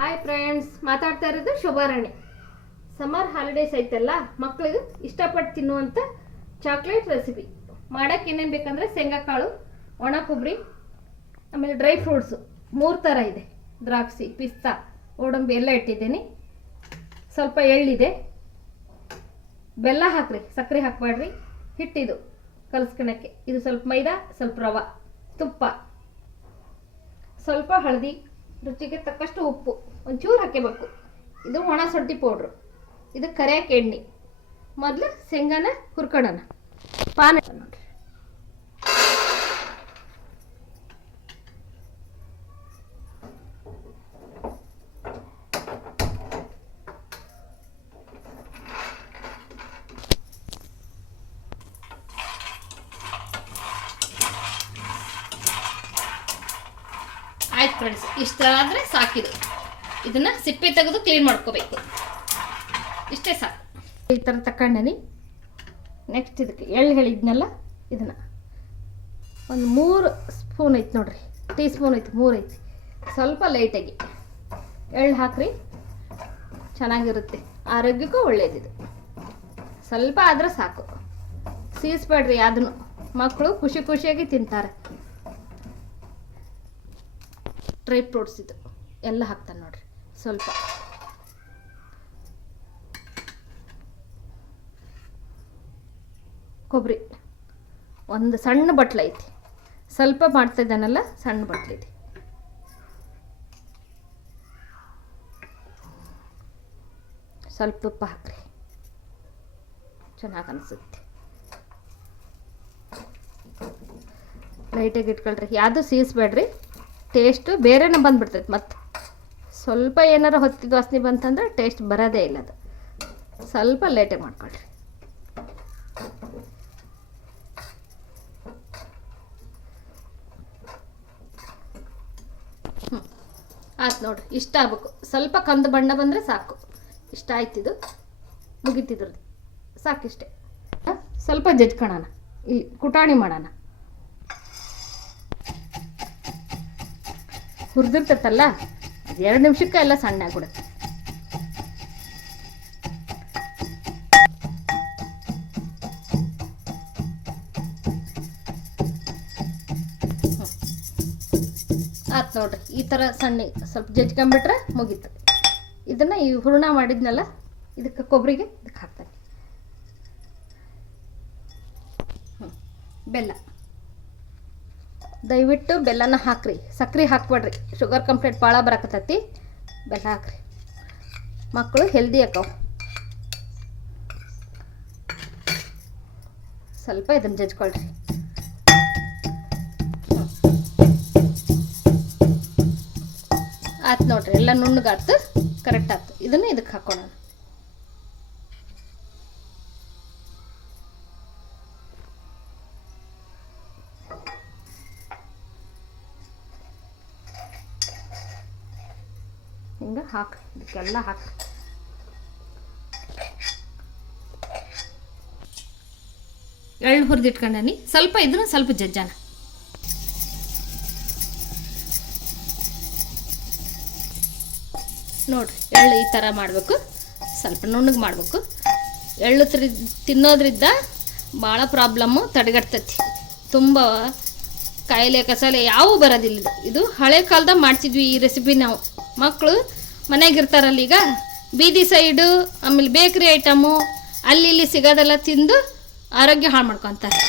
Hi friends, ಮಾತಾಡ್ತಾ ಇರೋದು Shobharani. Summer holidays ಐತಲ್ಲ, ಮಕ್ಕಳಿಗೆ ಇಷ್ಟಪಟ್ಟು ತಿನ್ನುವಂಥ ಚಾಕ್ಲೇಟ್ ರೆಸಿಪಿ ಮಾಡೋಕ್ಕೆ ಏನೇನು ಬೇಕಂದ್ರೆ ಶೇಂಗಾ ಕಾಳು, ಒಣ ಕೊಬ್ಬರಿ, ಆಮೇಲೆ ಡ್ರೈ ಫ್ರೂಟ್ಸು 3 ಥರ ಇದೆ. ದ್ರಾಕ್ಷಿ, ಪಿಸ್ತಾ, ಗೋಡಂಬಿ ಎಲ್ಲ ಇಟ್ಟಿದ್ದೀನಿ. ಸ್ವಲ್ಪ ಎಳ್ಳಿದೆ, ಬೆಲ್ಲ ಹಾಕ್ರಿ, ಸಕ್ಕರೆ ಹಾಕಬೇಡ್ರಿ. ಹಿಟ್ಟಿದು ಕಲಸ್ಕೊಳಕ್ಕೆ ಇದು ಸ್ವಲ್ಪ ಮೈದಾ, ಸ್ವಲ್ಪ ರವೆ, ತುಪ್ಪ, ಸ್ವಲ್ಪ ಹಳದಿ, ರುಚಿಗೆ ತಕ್ಕಷ್ಟು ಉಪ್ಪು, ಒಂಚೂರು ಹಾಕಬೇಕು. ಇದು ಒಣ ಶುಂಠಿ ಪೌಡ್ರು, ಇದು ಕರಿಯಕ್ಕೆ ಎಣ್ಣೆ. ಮೊದಲು ಶೇಂಗಾನ ಹುರ್ಕೊಳ್ಳೋಣ. ಪಾನ ನೋಡ್ರಿ, ಆಯ್ತು ಫ್ರೆಂಡ್ಸ್, ಇಷ್ಟಾದರೆ ಸಾಕಿದು. ಇದನ್ನು ಸಿಪ್ಪೆ ತೆಗೆದು ಕ್ಲೀನ್ ಮಾಡ್ಕೋಬೇಕು. ಇಷ್ಟೇ ಸಾಕು. ಈ ಥರ ತಗೊಂಡೇನಿ. ನೆಕ್ಸ್ಟ್ ಇದಕ್ಕೆ ಎಳ್ಳು ಹೇಳಿದ್ನಲ್ಲ, ಇದನ್ನು ಒಂದು 3 ಸ್ಪೂನ್ ಐತೆ ನೋಡ್ರಿ, ಟೀ ಸ್ಪೂನ್ ಐತಿ, 3 ಐತಿ. ಸ್ವಲ್ಪ ಲೈಟಾಗಿ ಎಳ್ಳು ಹಾಕ್ರಿ, ಚೆನ್ನಾಗಿರುತ್ತೆ, ಆರೋಗ್ಯಕ್ಕೂ ಒಳ್ಳೇದಿದು. ಸ್ವಲ್ಪ ಆದ್ರೆ ಸಾಕು, ಸೀಸ್ಬೇಡ್ರಿ. ಅದನ್ನು ಮಕ್ಕಳು ಖುಷಿ ಖುಷಿಯಾಗಿ ತಿಂತಾರೆ. ಡ್ರೈ ಫ್ರೂಟ್ಸ್ ಇದು ಎಲ್ಲ ಹಾಕ್ತಾನೆ ನೋಡ್ರಿ. ಸ್ವಲ್ಪ ಕೊಬ್ಬರಿ, ಒಂದು ಸಣ್ಣ ಬಟ್ಲು ಐತಿ. ಸ್ವಲ್ಪ ಮಾಡ್ತಾ ಇದ್ದಾನಲ್ಲ, ಸಣ್ಣ ಬಟ್ಲಿದೆ. ಸ್ವಲ್ಪ ತುಪ್ಪ ಹಾಕ್ರಿ, ಚೆನ್ನಾಗಿ ಅನಿಸುತ್ತೆ. ಲೈಟಾಗಿ ಇಟ್ಕೊಳ್ರಿ, ಯಾವುದು ಸೀಸ್ಬೇಡ್ರಿ. ಟೇಸ್ಟು ಬೇರೆನೇ ಬಂದುಬಿಡ್ತೈತೆ. ಮತ್ತು ಸ್ವಲ್ಪ ಏನಾರು ಹೊತ್ತಿದ್ದು ವಾಸನೆ ಬಂತಂದ್ರೆ ಟೇಸ್ಟ್ ಬರೋದೇ ಇಲ್ಲ. ಅದು ಸ್ವಲ್ಪ ಲೇಟಾಗಿ ಮಾಡ್ಕೊಳ್ರಿ. ಆಯ್ತು ನೋಡ್ರಿ, ಇಷ್ಟ ಆಗ್ಬೇಕು. ಸ್ವಲ್ಪ ಕಂದು ಬಣ್ಣ ಬಂದರೆ ಸಾಕು. ಇಷ್ಟ ಆಯ್ತಿದು, ಮುಗಿತಿದ್ರದ್ದು ಸಾಕಿಷ್ಟೇ. ಸ್ವಲ್ಪ ಜಜ್ಕೊಳ್ಳೋಣ, ಇಲ್ಲಿ ಕುಟಾಣಿ ಮಾಡೋಣ. ಹುರಿದಿರ್ತೈತಲ್ಲ, ಅದು 2 ನಿಮಿಷಕ್ಕೆ ಎಲ್ಲ ಸಣ್ಣ ಆಗ್ಬಿಡುತ್ತೆ. ಆಯ್ತು ನೋಡ್ರಿ, ಈ ಥರ ಸಣ್ಣ ಸ್ವಲ್ಪ ಜಜ್ಕೊಂಬಿಟ್ರೆ ಮುಗೀತು. ಇದನ್ನು ಈ ಹೂರ್ಣ ಮಾಡಿದ್ನಲ್ಲ, ಇದಕ್ಕೆ ಕೊಬ್ಬರಿಗೆ ಇದಕ್ಕೆ ಹಾಕ್ತಾನೆ. ಬೆಲ್ಲ, ದಯವಿಟ್ಟು ಬೆಲ್ಲನ ಹಾಕ್ರಿ, ಸಕ್ಕರೆ ಹಾಕ್ಬೇಡ್ರಿ. ಶುಗರ್ ಕಂಪ್ಲೇಂಟ್ ಭಾಳ ಬರಕತ್ತೈತಿ. ಬೆಲ್ಲ ಹಾಕ್ರಿ, ಮಕ್ಕಳು ಹೆಲ್ದಿ ಆಕವು. ಸ್ವಲ್ಪ ಇದನ್ನು ಜಜ್ಕೊಳ್ರಿ. ಆಯ್ತು ನೋಡ್ರಿ, ಎಲ್ಲ ನುಣ್ಣಗಾತು, ಕರೆಕ್ಟ್ ಆಯ್ತು. ಇದನ್ನು ಇದಕ್ಕೆ ಹಾಕೋಣ. ಹಿಂಗೆ ಹಾಕ್ರಿ, ಇದಕ್ಕೆಲ್ಲ ಹಾಕ್ರಿ. ಎಳ್ಳು ಹುರಿದಿಟ್ಕೊಂಡನಿ. ಸ್ವಲ್ಪ ಇದನ್ನು ಸ್ವಲ್ಪ ಜಜ್ಜಾನ. ನೋಡ್ರಿ, ಎಳ್ಳು ಈ ಥರ ಮಾಡಬೇಕು, ಸ್ವಲ್ಪ ನುಣ್ಣಗೆ ಮಾಡಬೇಕು. ಎಳ್ಳು ತಿನ್ನೋದ್ರಿಂದ ಭಾಳ ಪ್ರಾಬ್ಲಮ್ಮು ತಡೆಗಟ್ತೈತಿ. ತುಂಬ ಕಾಯಿಲೆ ಕಸಾಲೆ ಯಾವೂ ಬರೋದಿಲ್ಲ. ಇದು ಹಳೆ ಕಾಲದಾಗ ಮಾಡ್ತಿದ್ವಿ ಈ ರೆಸಿಪಿ ನಾವು. ಮಕ್ಕಳು ಮನೆಯಾಗಿರ್ತಾರಲ್ಲ, ಈಗ ಬೀದಿ ಸೈಡು, ಆಮೇಲೆ ಬೇಕ್ರಿ ಐಟಮು ಅಲ್ಲಿ ಇಲ್ಲಿ ಸಿಗೋದೆಲ್ಲ ತಿಂದು ಆರೋಗ್ಯ ಹಾಳು ಮಾಡ್ಕೊತಾರೆ.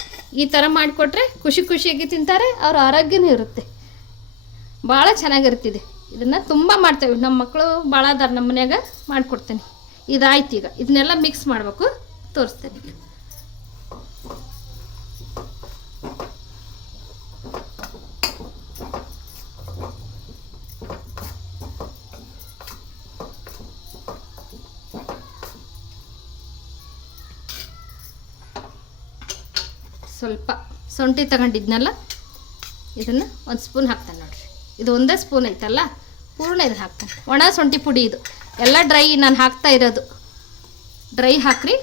ಈ ಥರ ಮಾಡಿಕೊಟ್ರೆ ಖುಷಿ ಖುಷಿಯಾಗಿ ತಿಂತಾರೆ, ಅವ್ರ ಆರೋಗ್ಯನೂ ಇರುತ್ತೆ. ಭಾಳ ಚೆನ್ನಾಗಿರ್ತಿದೆ. ಇದನ್ನು ತುಂಬ ಮಾಡ್ತೇವೆ ನಮ್ಮ ಮಕ್ಕಳು, ಭಾಳ ಅದಾರ ನಮ್ಮ ಮನ್ಯಾಗ. ಮಾಡಿಕೊಡ್ತೇನೆ. ಇದಾಯ್ತು. ಈಗ ಇದನ್ನೆಲ್ಲ ಮಿಕ್ಸ್ ಮಾಡಬೇಕು, ತೋರಿಸ್ತೇನೆ. ಸ್ವಲ್ಪ ಶುಂಠಿ ತಗೊಂಡಿದ್ನಲ್ಲ, ಇದನ್ನು 1 ಸ್ಪೂನ್ ಹಾಕ್ತಾನೆ ನೋಡ್ರಿ. ಇದು ಒಂದೇ ಸ್ಪೂನ್ ಐತಲ್ಲ, ಪೂರ್ಣ ಇದು ಹಾಕ್ತಾನೆ. ಒಣ ಶುಂಠಿ ಪುಡಿ ಇದು ಎಲ್ಲ ಡ್ರೈ ನಾನು ಹಾಕ್ತಾ ಇರೋದು. ಡ್ರೈ ಹಾಕ್ರಿ.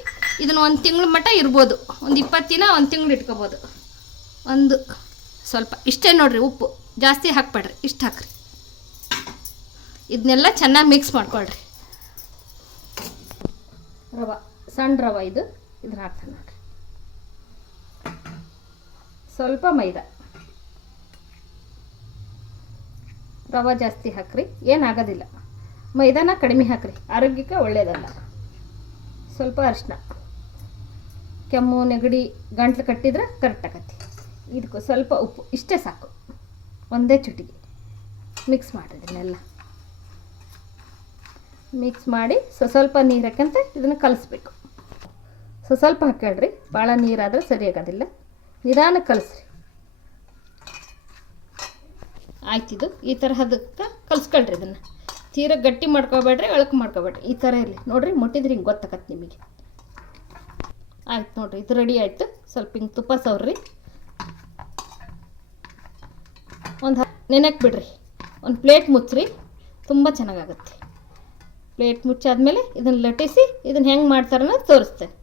ಇದನ್ನು 1 ತಿಂಗಳ ಮಟ್ಟ ಇರ್ಬೋದು, ಒಂದು 20 ದಿನ, 1 ತಿಂಗಳು ಇಟ್ಕೋಬೋದು. ಒಂದು ಸ್ವಲ್ಪ ಇಷ್ಟೇ ನೋಡ್ರಿ. ಉಪ್ಪು ಜಾಸ್ತಿ ಹಾಕ್ಬೇಡ್ರಿ, ಇಷ್ಟು ಹಾಕ್ರಿ. ಇದನ್ನೆಲ್ಲ ಚೆನ್ನಾಗಿ ಮಿಕ್ಸ್ ಮಾಡ್ಕೊಳ್ರಿ. ರವೆ, ಸಣ್ಣ ರವೆ ಇದನ್ನ ಹಾಕ್ತಾನೆ ನೋಡಿರಿ. ಸ್ವಲ್ಪ ಮೈದಾ, ರವೆ ಜಾಸ್ತಿ ಹಾಕ್ರಿ, ಏನಾಗೋದಿಲ್ಲ. ಮೈದಾನ ಕಡಿಮೆ ಹಾಕ್ರಿ, ಆರೋಗ್ಯಕ್ಕೆ ಒಳ್ಳೆಯದಲ್ಲ. ಸ್ವಲ್ಪ ಅರಿಶಿನ, ಕೆಮ್ಮು ನೆಗಡಿ ಗಂಟ್ಲು ಕಟ್ಟಿದ್ರೆ ಕರೆಕ್ಟ್ ಆಗತ್ತೆ. ಇದಕ್ಕೂ ಸ್ವಲ್ಪ ಉಪ್ಪು, ಇಷ್ಟೇ ಸಾಕು, ಒಂದೇ ಚುಟಿಗೆ ಮಿಕ್ಸ್ ಮಾಡಿರಿ. ಇದನ್ನೆಲ್ಲ ಮಿಕ್ಸ್ ಮಾಡಿ ಸ್ವಲ್ಪ ನೀರು ಹಾಕಂತ ಇದನ್ನು ಕಲಿಸ್ಬೇಕು. ಸ್ವಲ್ಪ ಹಾಕ್ಕೊಳ್ರಿ, ಭಾಳ ನೀರಾದರೆ ಸರಿಯಾಗೋದಿಲ್ಲ. ನಿಧಾನಕ್ಕೆ ಕಲಿಸ್ರಿ. ಆಯ್ತಿದು ಈ ಥರ ಅದಕ್ಕೆ ಕಲಿಸ್ಕೊಳ್ರಿ. ಇದನ್ನು ತೀರ ಗಟ್ಟಿ ಮಾಡ್ಕೊಬೇಡ್ರಿ, ಎಳಕು ಮಾಡ್ಕೊಬೇಡ್ರಿ. ಈ ಥರ ಇರಲಿ ನೋಡಿರಿ. ಮುಟ್ಟಿದ್ರೆ ಹಿಂಗೆ ಗೊತ್ತಾಗತ್ತೆ ನಿಮಗೆ. ಆಯ್ತು ನೋಡಿರಿ, ಇದು ರೆಡಿ ಆಯಿತು. ಸ್ವಲ್ಪ ಹಿಂಗೆ ತುಪ್ಪ ಸವ್ರಿ, ಒಂದು ನೆನೆಕ್ಕೆ ಬಿಡ್ರಿ. ಒಂದು ಪ್ಲೇಟ್ ಮುಚ್ಚ್ರಿ, ತುಂಬ ಚೆನ್ನಾಗಾಗುತ್ತೆ. ಪ್ಲೇಟ್ ಮುಚ್ಚಾದ್ಮೇಲೆ ಇದನ್ನು ಲಟ್ಟಿಸಿ ಇದನ್ನು ಹೆಂಗೆ ಮಾಡ್ತಾರನ್ನ ತೋರಿಸ್ತೇನೆ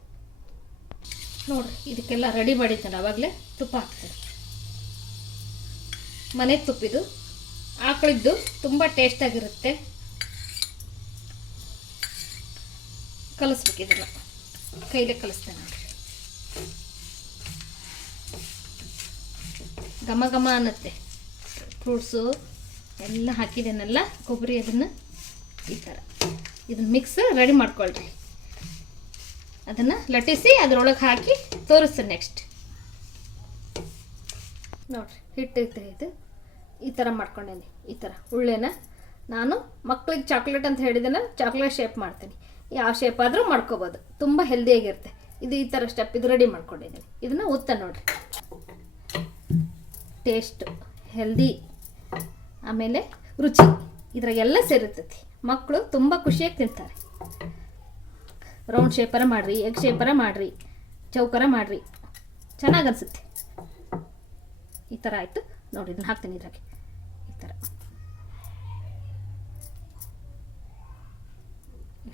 ನೋಡಿರಿ. ಇದಕ್ಕೆಲ್ಲ ರೆಡಿ ಮಾಡಿದ್ದೇನೆ, ಆವಾಗಲೇ ತುಪ್ಪ ಹಾಕ್ತೇನೆ. ಮನೆ ತುಪ್ಪಿದು, ಆಕಳಿದ್ದು, ತುಂಬ ಟೇಸ್ಟಾಗಿರುತ್ತೆ. ಕಲಿಸ್ಬೇಕು, ಇದನ್ನು ಕೈಲೇ ಕಲಿಸ್ತೇನೆ ನೋಡಿರಿ. ಘಮ ಘಮ ಅನ್ನತ್ತೆ. ಫ್ರೂಟ್ಸು ಎಲ್ಲ ಹಾಕಿದ್ದೇನೆಲ್ಲ, ಕೊಬ್ಬರಿ, ಅದನ್ನು ಈ ಥರ ಇದನ್ನು ಮಿಕ್ಸ್ ರೆಡಿ ಮಾಡ್ಕೊಳ್ರಿ. ಅದನ್ನು ಲಟ್ಟಿಸಿ ಅದರೊಳಗೆ ಹಾಕಿ ತೋರಿಸ್ತೇನೆ ನೆಕ್ಸ್ಟ್ ನೋಡಿರಿ. ಹಿಟ್ಟು ಇದು ಈ ಥರ ಮಾಡ್ಕೊಂಡೇನಿ. ಈ ಥರ ಉಳ್ಳೆನ ನಾನು ಮಕ್ಳಿಗೆ ಚಾಕ್ಲೇಟ್ ಅಂತ ಹೇಳಿದ್ದೇನೆ, ಚಾಕ್ಲೇಟ್ ಶೇಪ್ ಮಾಡ್ತೀನಿ. ಯಾವ ಶೇಪ್ ಆದರೂ ಮಾಡ್ಕೋಬೋದು, ತುಂಬ ಹೆಲ್ದಿಯಾಗಿರುತ್ತೆ. ಇದು ಈ ಥರ ಸ್ಟೆಪ್ ಇದು ರೆಡಿ ಮಾಡ್ಕೊಂಡಿದ್ದೀನಿ. ಇದನ್ನು ಉತ್ತ ನೋಡಿರಿ. ಟೇಸ್ಟು, ಹೆಲ್ದಿ, ಆಮೇಲೆ ರುಚಿ ಇದ್ರಾಗೆಲ್ಲ ಸೇರಿರ್ತೈತಿ. ಮಕ್ಕಳು ತುಂಬ ಖುಷಿಯಾಗಿ ತಿಂತಾರೆ. ರೌಂಡ್ ಶೇಪರ ಮಾಡಿರಿ, ಎಗ್ ಶೇಪರ ಮಾಡಿರಿ, ಚೌಕರ ಮಾಡಿರಿ, ಚೆನ್ನಾಗಿ ಅನಿಸುತ್ತೆ. ಈ ಥರ ಆಯಿತು ನೋಡಿ. ಇದನ್ನು ಹಾಕ್ತೀನಿ ಇದ್ರಾಗೆ. ಈ ಥರ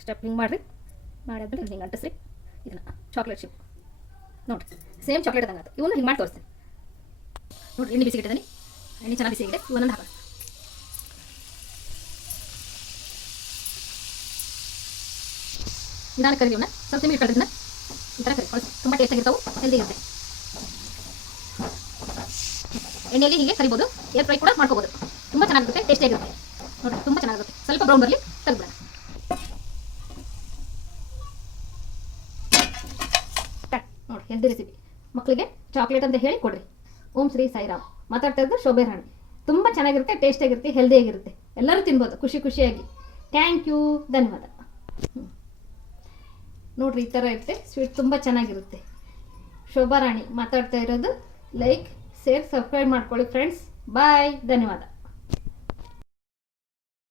ಸ್ಟೆಪ್ ಹಿಂಗೆ ಮಾಡಿರಿ. ಮಾಡಿದ್ರೆ ಹಿಂಗೆ ಅಂಟಿಸ್ರಿ. ಇದನ್ನು ಚಾಕ್ಲೇಟ್ ಶೇಪ್ ನೋಡಿರಿ, ಸೇಮ್ ಚಾಕ್ಲೇಟ್ ಅದಂಗೆ ಆಯ್ತು. ಇವನು ಹಿಂಗೆ ಮಾಡಿ ತೋರಿಸ್ತೀನಿ ನೋಡಿರಿ. ಎಣ್ಣೆ ಬಿಸಿಗಿಟ್ಟಿದ್ದೀನಿ, ಎಣ್ಣೆ ಚೆನ್ನಾಗಿ ಬಿಸಿಗಿದೆ. ಇವನನ್ನು ಹಾಕೋಣ. ನಿಧಾನ ಕರಿಯೋಣ, ಸ್ವಲ್ಪ ಮೀಟ್ ಕಟ್ಟಿದ್ನ ಈ ಥರ ಕರಿ. ತುಂಬ ಟೇಸ್ಟಾಗಿರ್ತಾವೆ, ಹೆಲ್ದಿ ಇರುತ್ತೆ. ಎಣ್ಣೆಯಲ್ಲಿ ಹೀಗೆ ಕರಿಬೋದು, ಏರ್ ಫ್ರೈ ಕೂಡ ಮಾಡ್ಕೋಬೋದು. ತುಂಬ ಚೆನ್ನಾಗಿರುತ್ತೆ, ಟೇಸ್ಟಿಯಾಗಿರುತ್ತೆ ನೋಡಿ. ತುಂಬ ಚೆನ್ನಾಗಿರುತ್ತೆ. ಸ್ವಲ್ಪ ಬ್ರೌನ್ ಬರಲಿ, ತೆಗೆದ್ಬಿಡೋಣ. ನೋಡಿ, ಹೆಲ್ದಿ ರೆಸಿಪಿ. ಮಕ್ಕಳಿಗೆ ಚಾಕ್ಲೇಟ್ ಅಂತ ಹೇಳಿ ಕೊಡ್ರಿ. ಓಂ ಶ್ರೀ ಸಾಯಿರಾಮ್. ಮಾತಾಡ್ತಾ ಇದ್ದು ಶೋಭೆ ರಾಣಿ. ತುಂಬ ಚೆನ್ನಾಗಿರುತ್ತೆ, ಟೇಸ್ಟಿಯಾಗಿರುತ್ತೆ, ಹೆಲ್ದಿಯಾಗಿರುತ್ತೆ. ಎಲ್ಲರೂ ತಿನ್ಬೋದು ಖುಷಿಯಾಗಿ. ಥ್ಯಾಂಕ್ ಯು, ಧನ್ಯವಾದ. ನೋಡಿರಿ, ಈ ಥರ ಇರುತ್ತೆ ಸ್ವೀಟ್, ತುಂಬ ಚೆನ್ನಾಗಿರುತ್ತೆ. ಶೋಭಾ ರಾಣಿ ಮಾತಾಡ್ತಾ ಇರೋದು. ಲೈಕ್, ಶೇರ್, ಸಬ್ಸ್ಕ್ರೈಬ್ ಮಾಡ್ಕೊಳ್ಳಿ ಫ್ರೆಂಡ್ಸ್. ಬಾಯ್, ಧನ್ಯವಾದ.